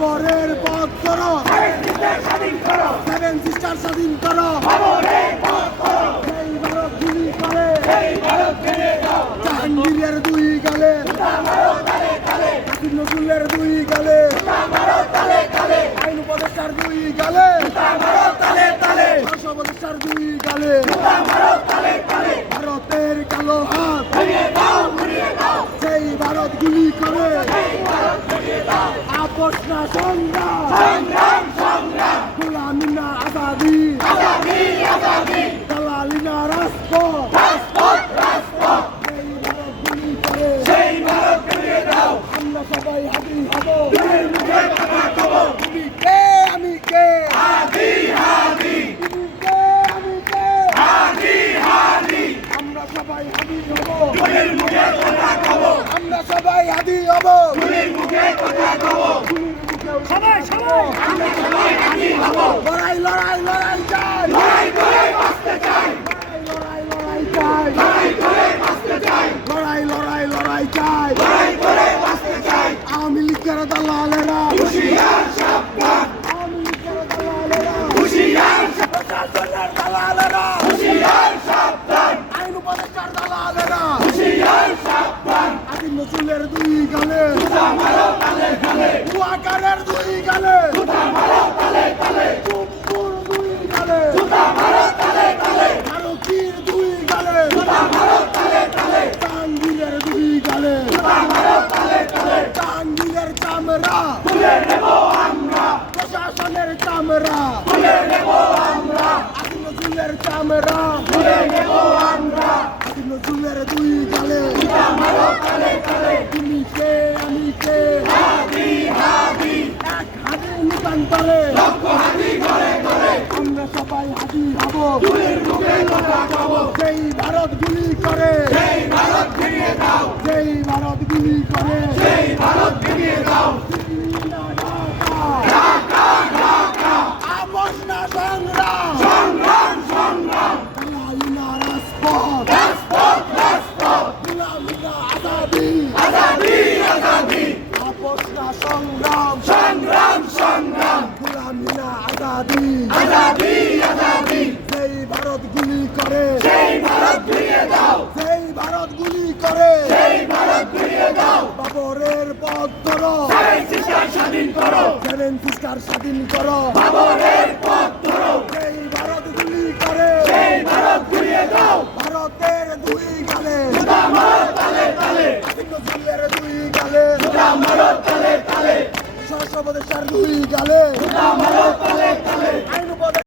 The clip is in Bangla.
বাবরের পথ করো। স্বাধীন সেভেন সিস্টার স্বাধীন করো। জাহাঙ্গীরের দুই গালে। নজরুলের দুই গালে। আইন উপদেষ্টার দুই গালে। উপদেষ্টার দুই গালে আপোষ না সংগ্রাম গোলামি না আজাদি। দালালি না রাজপথ। সেই ভারত গুলি করে। আমরা সবাই হাবি হব। তুমি কে আমি কে? তুমি কে আমি কে? আমরা সবাই হাবি। হব আমরা সবাই হাবি। হব সবাই সবাই। লড়াই লড়াই লড়াই চাই। লড়াই লড়াই লড়াই চাই। লড়াই লড়াই লড়াই চাই। আওয়ামী লীগের দালালেরা। আওয়ামী লীগের দালালেরা। প্রশাসনের দালালেরা। আইন উপদেষ্টার দালালেরা। আদিম নজরুলের দুই গালে কুয়াকারের দুই গালে কুকুর দুই গালে আরকির দুই গালে টাঙ্গিলের দুই গালে টাঙ্গিলের চামড়া প্রশাসনের চামড়া আদিম নজরুলের চামড়া আদিম নজরুলের দুই গালে তুমি কে আমি কে এক হাতে নিকান্তরে আমরা সবাই হাতি হব সেই ভারত গুলি করে সেই ভারত গুলি করে আপোষ না সংগ্রাম দালালি না রাজপথ গোলামি না আজাদি আপোষ না সংগ্রাম গোলামি না আজাদি সেই ভারত গুলি করে সেই ভারত গুলি করে বাবরের পথ ধরো স্বাধীন করো সেভেন সিস্টার স্বাধীন করো বাবরের পথ ধরো সেই ভারত গুলি করে এই ভারত ঘুরিয়ে দাও ভারতের দুই গালে মারো তালে তালে নজরুলের দুই গালে মারো তালে। তালে সর্বদেশের দুই গালে। মারো তালে। তালে